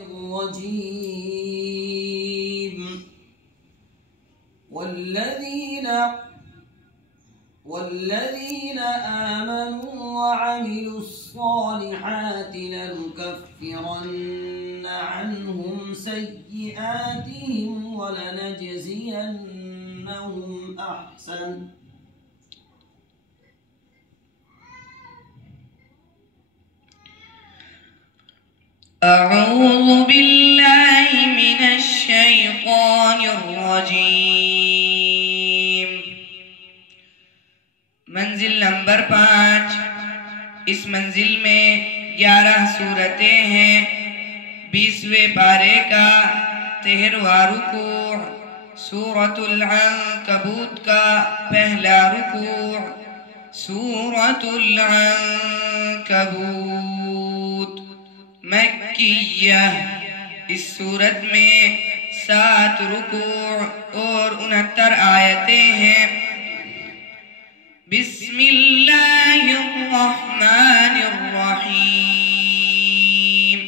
الرجيم والذين آمنوا وعملوا الصالحات لنكفرن عنهم سيئاتهم ولنجزينهم أحسن أعوذ بالله من الشيطان الرجيम। मंजिल नंबर 5। इस मंजिल में 11 सूरतें हैं। 20वें पारे का 13वां रुकू, सूरतुल अन्कबूत का पहला रुकू। सूरतुल अन्कबूत मक्किया। इस सूरत में 7 रुकू और 69 आयतें हैं। बिस्मिल्लाहिर्रहमानिर्रहीम।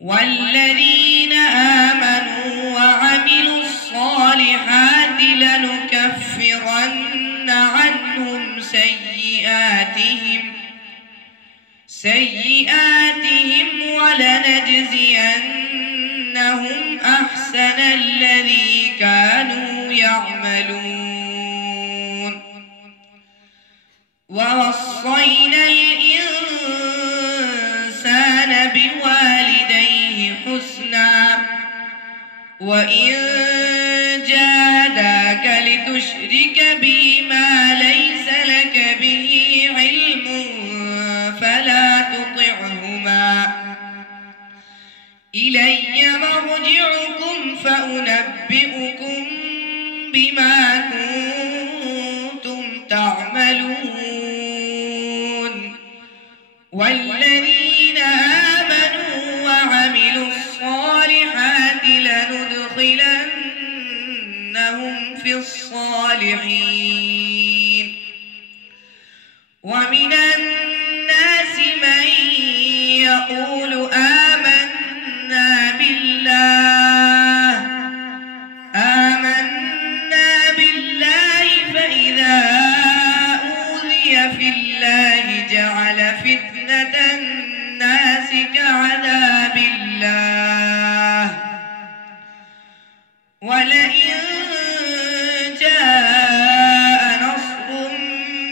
वल्लज़ीना आमनू वअमिलुस्सालिहाति लनुकफ्फिरन्न अन्हुम सय्यिआतिहिम वलनजज़ियन्नहुम अहसन الذي كانوا يعملون। ووصينا الإنسان بوالديه حسنا وإن جاهداك لتشرك بي ما ليس لك به علم فلا تطعهما إلي مرجعكم فأنبئكم بما كنتم تعملون। والذين آمنوا وعملوا الصالحات لندخلنهم في الصالحين। ومن الناس من يقول آمنا بالله فإذا أوذي في الله جعل فتنة الناس كعذاب الله ولئن جاء نصر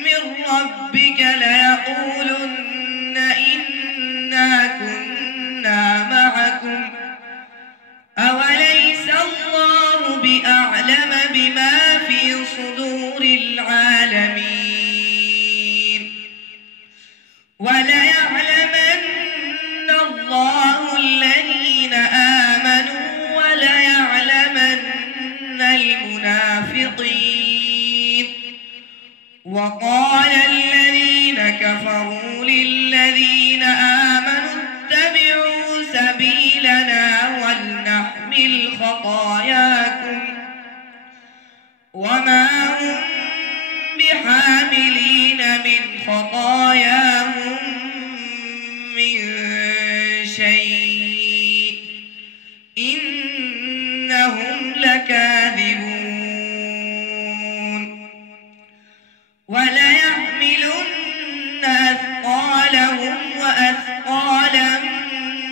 من ربك ليقولن إنا كنا معكم أوليس الله بأعلم بما في صدور العالمين وليعلمن الله الذين آمنوا وليعلمن المنافقين. وقال الذين كفروا للذين آمنوا اتبعوا سبيلنا ولنحمل خطاياكم وما هم بحاملين من خطاياهم من شيء إنهم لكاذبون. وليحملن أثقالهم وأثقالا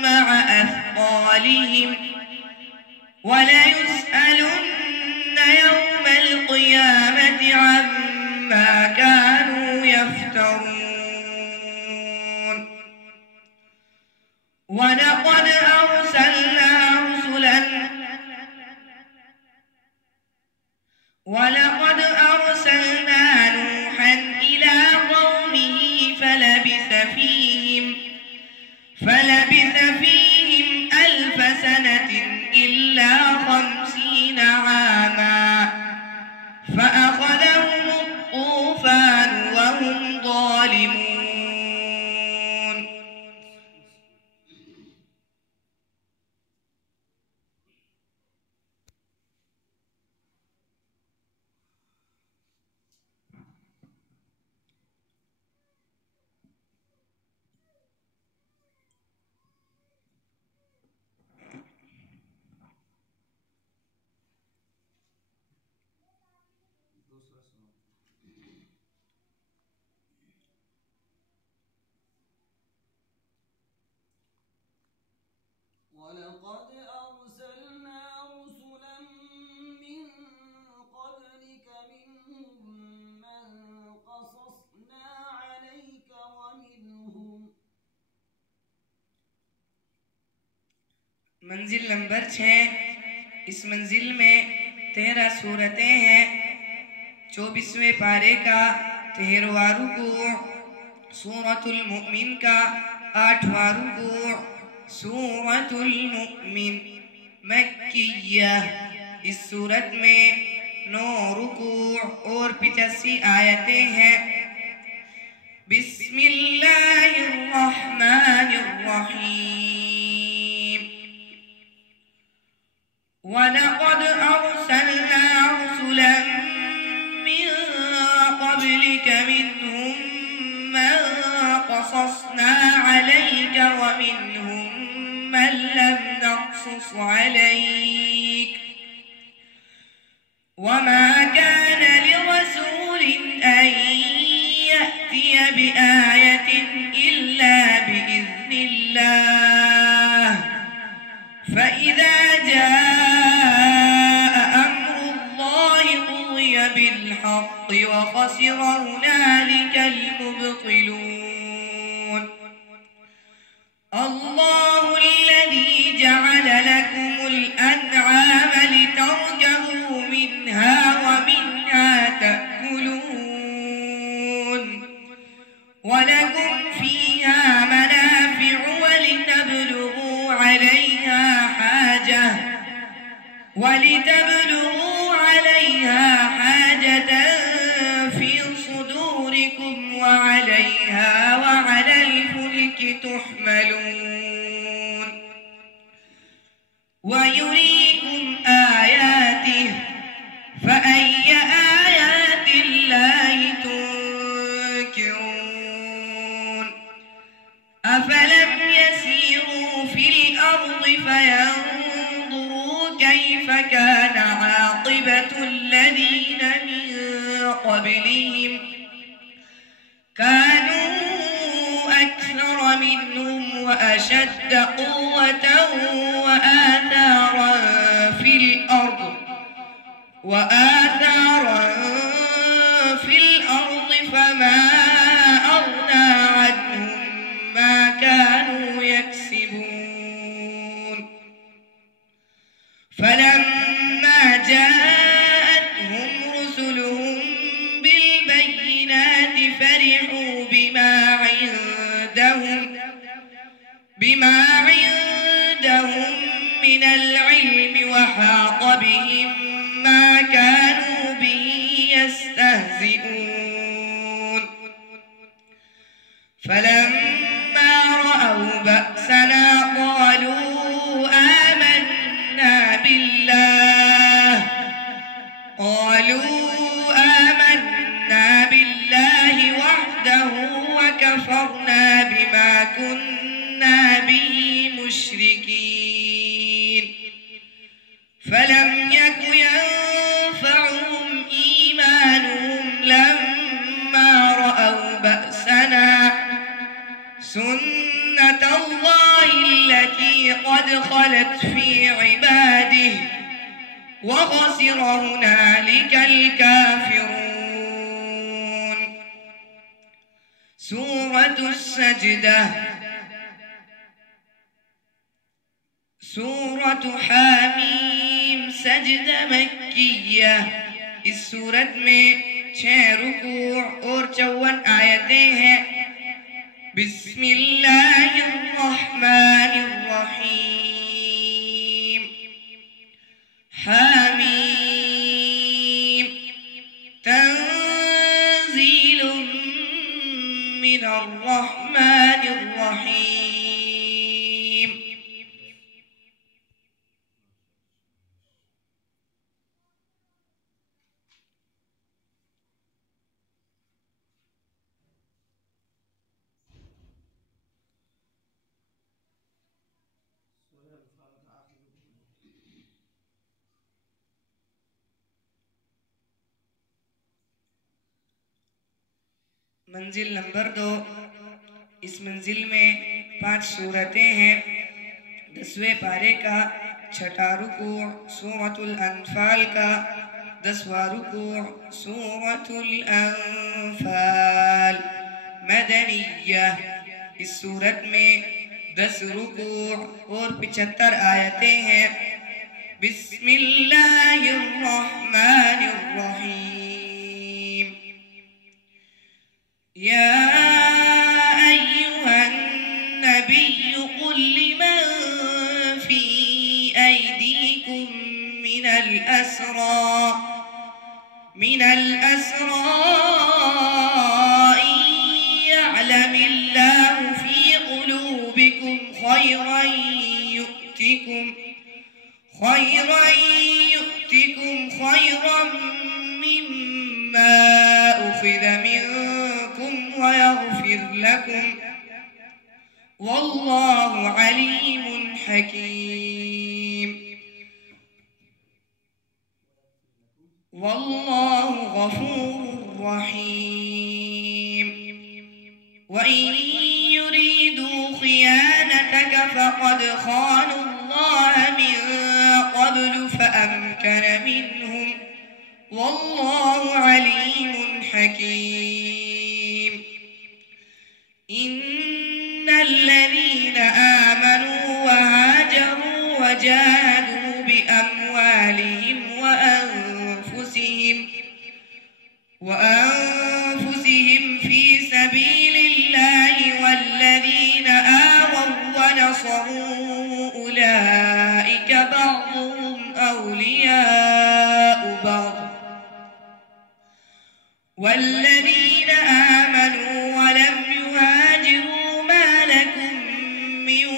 مع أثقالهم وليسألن يوم القيامة عما كانوا يفترون. ولقد أرسلنا نوحا إلى قومه فلبث فيهم 1000 سنة إلا 50 عاما فأخذهم الطوفان وهم ظالمون. वलक़द अर्सलना रुसुलन मिन क़ब्लिक मिनहुम मन क़सस्ना अलैक वमिनहुम। मंजिल नंबर 6। इस मंजिल में 13 सूरतें हैं। 24वें पारे का 13वां रुकू, सूरतुल मुमिन का 8वां रुकू, सूरतुल मुमिन मक्किया। इस सूरत में 9 रुकू और 85 आयतें हैं। बिस्मिल्लाहिर्रहमानिर्रहीम। वलक़द अर्सलना रुसुलन मिन क़ब्लिक मिनहुम मन क़सस्ना अलैक वमिनहुम मन लम नक़सुस अलैक वमा कान लिरसूल अन यअतिय बिआयतिन इल्ला बिइज़्निल्लाह फ़इज़ा जाअ अम्रुल्लाह क़ुज़िय बिल्हक़्क़ि वख़सिर हुनालिकल मुब्तिलून। अल्लाहुल्लज़ी जअल लकुमुल अन'आम लितरकबू मिन्हा वमिन्हा तअकुलून वलकुम फ़ीहा मनाफ़िअु वलितबलुगू अलैहा हाजतन फ़ी सुदूरिकुम वअलैहा वअलल फ़ुल्कि तुहमलून वयुरीकुम आयातिहि फ़अय्य आयातिल्लाहि तुनकिरून। अफ़लम यसीरू फ़िल अर्ज़ि फ़यंज़ुरू कैफ़ कान आक़िबतुल्लज़ीन मिन क़ब्लिहिम कानू अक्सर मिनहुम वअशद्द क़ुव्वतन वआथारा फ़िल अर्ज़ फमा अग़ना अन्हुम मा कानू यक्सिबून। फलम्मा जाअतहुम रुसुलुहुम बिलबय्यिनाति फरिहू बिमा इंदहुम मिनल इल्मि वहाक़ बिहिम मा कानू बिही यस्तहज़िऊन। फलम्मा रअव बअसना क़ालू आमन्ना बिल्लाहि वहदहु वकफ़रना बिमा कुन्ना बिही मुश्रिकीन। फलम यक यंफ़अहुम ईमानुहुम लम्मा रअव बअसना सुन्नतल्लाहि allती क़द ख़लत फ़ी इबादिहि वख़सिर हुनालिकल काफ़िरून। सूरतुस सजदा। सूरतु हामीम सजदा मक्किया। इस सूरत में 6 रुकू और 54 आयतें हैं। बिस्मिल्लाहिर्रहमानिर्रहीम। हामीम तंज़ीलुम मिनर्रहमानिर्रहीम। मंजिल नंबर 2। इस मंजिल में 5 सूरतें हैं। 10वें पारे का 6वां रुकू सूरतुल अनफाल का 10वां रुकू सूरतुल अनफाल मदनिया। इस सूरत में 10 रुकू और 75 आयतें हैं। बिस्मिल्लाहिर्रहमानिर्रहीम। या अय्युहन नबिय्यु कुल लिमन फी ऐदीकुम मिनल अस्रा यअलमिल्लाहु फी क़ुलूबिकुम खैरन यु'तिकुम खैरन मिम्मा उख़िज़ मिनकुम व यग़फ़िर लकुम वल्लाहु अलीमुन हकीम। वल्लाहु गफूरुर रहीम। वइन युरीदू खियानतक फक़द खानु अल्लाह मिन क़ब्लु फअमकन मिनहुम वल्लाहु अलीमुन हकीम। इन्नल्लज़ीना आमनू व हाजरू व जाहदू बिअम्वालिहिम व अनफुसिहिम फी सबीलिल्लाहि वल्लज़ीना आवौ व नसरू उलाइका बअ्दुहुम औलियाउ बअ्द वल्लज़ीना आमनू व लम युहाजिरू मा लकुम मिन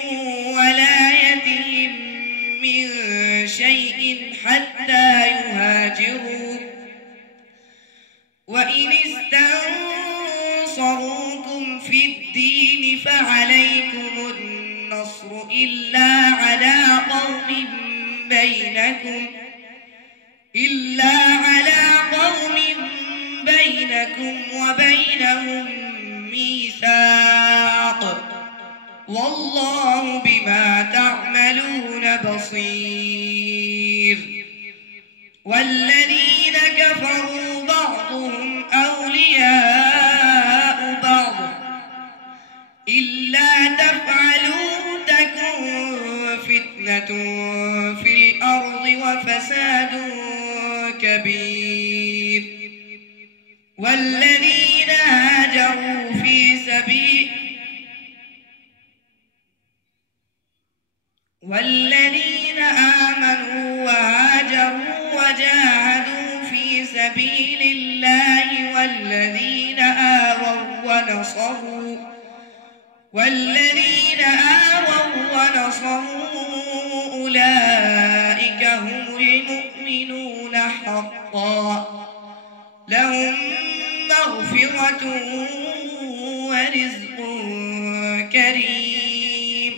वलायतिहिम मिन शैइन हत्ता युहाजिरू वइन इस्तंसरूकुम फिद्दीन फअलैकुमुन नस्रु इल्ला अला qawmin बैनकुम व बैनहुम मीसाक़ वल्लाहु बिमा तअमलून बसीर। वल्लज़ीन कफ़रू बअ्दुहुम औलियाउ बअ्द इल्ला तफ़अलूहु तकुन फित्नतुन फिल अर्ज़ि व फ़सादुन कबीर। वल्लज़ीन हाजरू फी सबील والذين آمنوا وهاجروا وجاهدوا في سبيل الله والذين آووا ونصروا أولئك هم المؤمنون حقا لهم مغفرة ورزق كريم.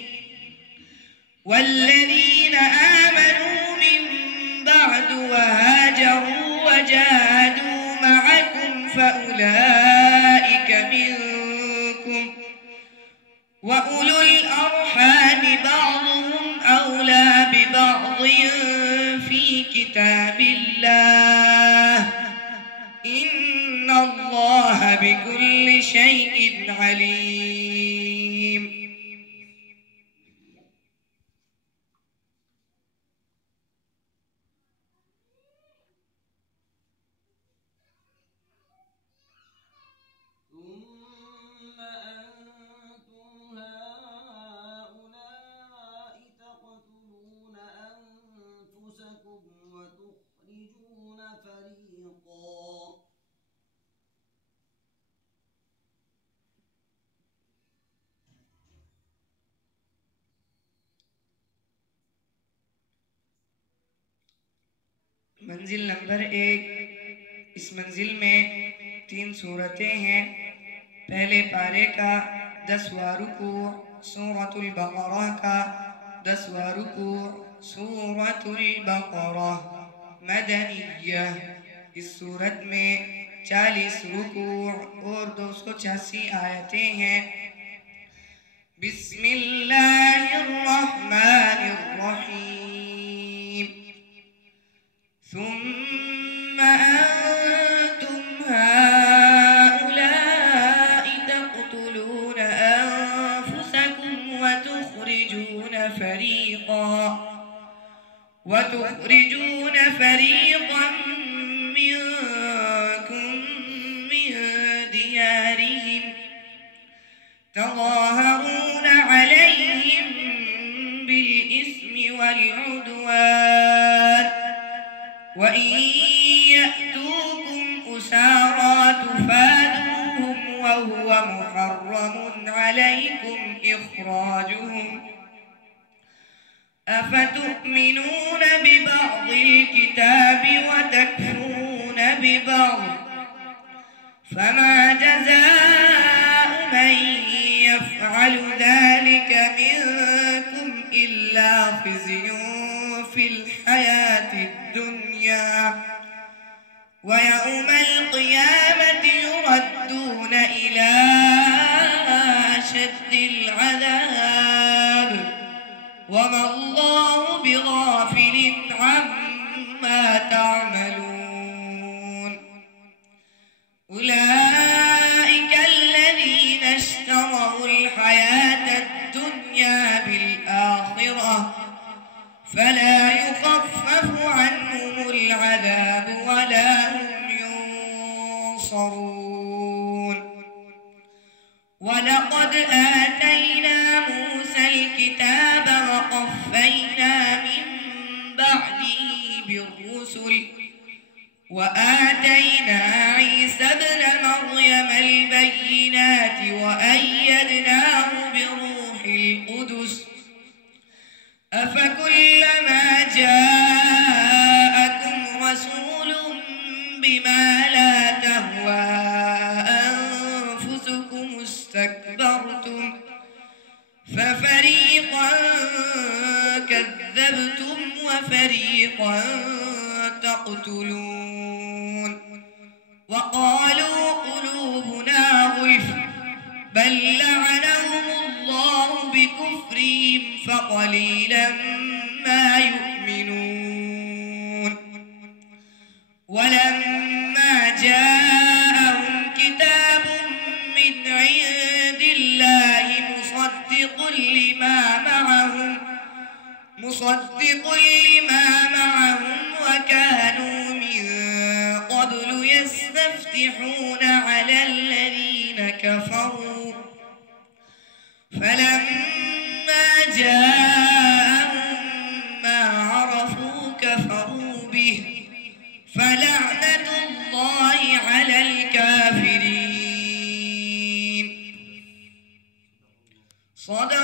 والذين آمنوا من بعد وهاجروا وجاهدوا معكم فأولئك منكم وأولو الأرحام بعضهم أولى ببعض في كتاب الله إن الله بكل شيء عليم. وتخرجون فريقا मंजिल नंबर 1। इस मंजिल में 3 सूरतें हैं। पहले पारे का 10वां रुकू सूरतुल बक़रा का 10वां रुकू सूरतुल बक़रा मदनिया। इस सूरत में 40 रुकू और 286 आयतें हैं। बिस्मिल्लाहिर्रहमानिर्रहीम। فريقا وتخرجون فريقا منكم من ديارهم تظاهرون عليهم بالإثم والعدوان وإن يأتوكم أسارى تفادوهم وهو محرم عليكم إخراجهم أفتؤمنون ببعض الكتاب وتكفرون ببعض فما جزاء من يفعل ذلك منكم إلا خزي في الحياة الدنيا ويوم القيامة يردون إلى أشد العذاب وما الله بغافل عما تعملون أولئك الذين اشتروا الحياة الدنيا بالآخرة فلا يخفف عنهم العذاب ولا هم ينصرون ولقد آتينا موسى الكتاب وقفينا من بعده بالرسل وآتينا عيسى ابن مريم البينات وأيدناه بروح القدس أفكلما جاءكم رسول بما لا تهوى أنفسكم استكبرتم ففريقا كذبتم وفريقا تقتلون وقالوا قلوبنا غلف بل لعنهم الله بكفرهم فقليلا ما يؤمنون ولما جاءهم كتاب من عند الله مصدق لما معهم وكانوا من قبل يستفتحون على الذين كفروا فلما جاءهم ما عرفوا كفروا به فلعنة الله على الكافرين صدق